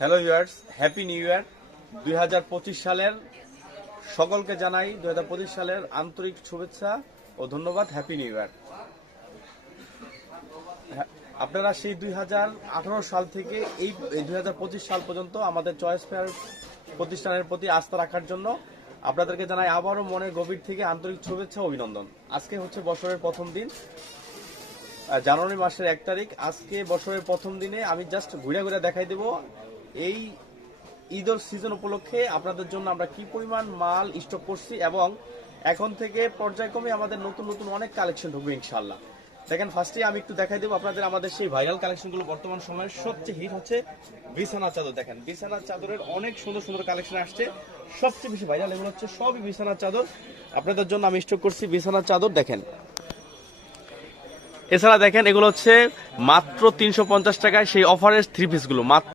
Hello viewers, happy new year. 2025 সালের সকলকে জানাই 2025 সালের আন্তরিক শুভেচ্ছা ও ধন্যবাদ। Happy new year. আপনারা সেই 2018 সাল থেকে এই 2025 সাল পর্যন্ত আমাদের চয়েস ফেয়ার প্রতিষ্ঠানের প্রতি আস্থা রাখার জন্য আপনাদেরকে জানাই আবারও মনের গভীর থেকে আন্তরিক শুভেচ্ছা ও অভিনন্দন। আজকে হচ্ছে বছরের প্রথম দিন, জানুয়ারি মাসের 1 তারিখ। আজকে বছরের প্রথম দিনে আমি জাস্ট ঘুরে ঘুরে দেখাই দেব এই ঈদের সিজন উপলক্ষে আপনাদের জন্য আমরা কি পরিমাণ মাল স্টক করছি এবং এখন থেকে পর্যায়ক্রমে আমাদের নতুন নতুন অনেক কালেকশন ঢুকবে ইনশাআল্লাহ। দেখেন, ফার্স্টে আমি একটু দেখাই দেবো আপনাদের আমাদের সেই ভাইরাল কালেকশনগুলো। বর্তমান সময়ের সবচেয়ে হিট হচ্ছে বিছানার চাদর। দেখেন, বিছানার চাদরের অনেক সুন্দর সুন্দর কালেকশন আসছে। সবচেয়ে বেশি ভাইরাল এগুলো হচ্ছে সবই বিছানার চাদর। আপনাদের জন্য আমি স্টক করছি বিছানার চাদর। দেখেন, এছাড়া দেখেন এগুলো হচ্ছে মাত্র 350 টাকায় সেই অফারের থ্রি পিসগুলো মাত্র